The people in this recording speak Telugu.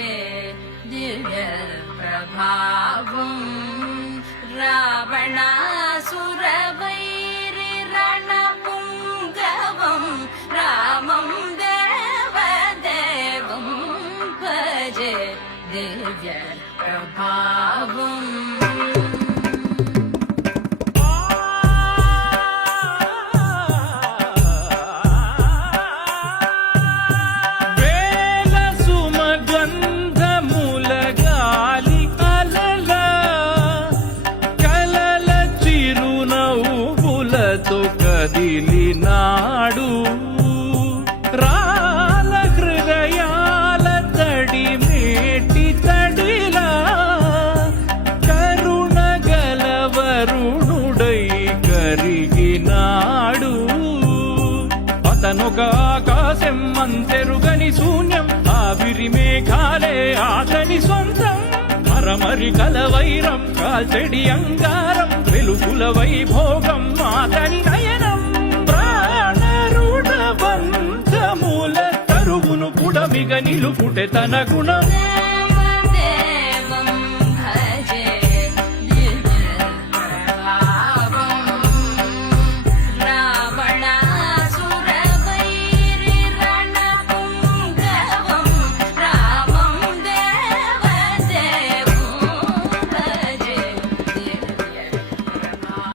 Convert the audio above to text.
భజే దివ్య ప్రభావం రావణాసురవైరి రణపుంగవం రామం దేవదేవం భజే దివ్య ప్రభావం కదిలినాడు రాల హృదయాల తడి మేటి తడిలా కరుణ గలవరుణుడై కరిగినాడు అతనొక ఆకాశం అంతెరుగని శూన్యం ఆవిరి మేఘాలే అతని సొంతం మరమరి కలవైరం కాల్చెడి అంగారం వెలుగుల వైభోగం అతని నయనం ప్రాణరుణ బంధముల తరుగును పుడమిగ నిలుపుటె తన గుణం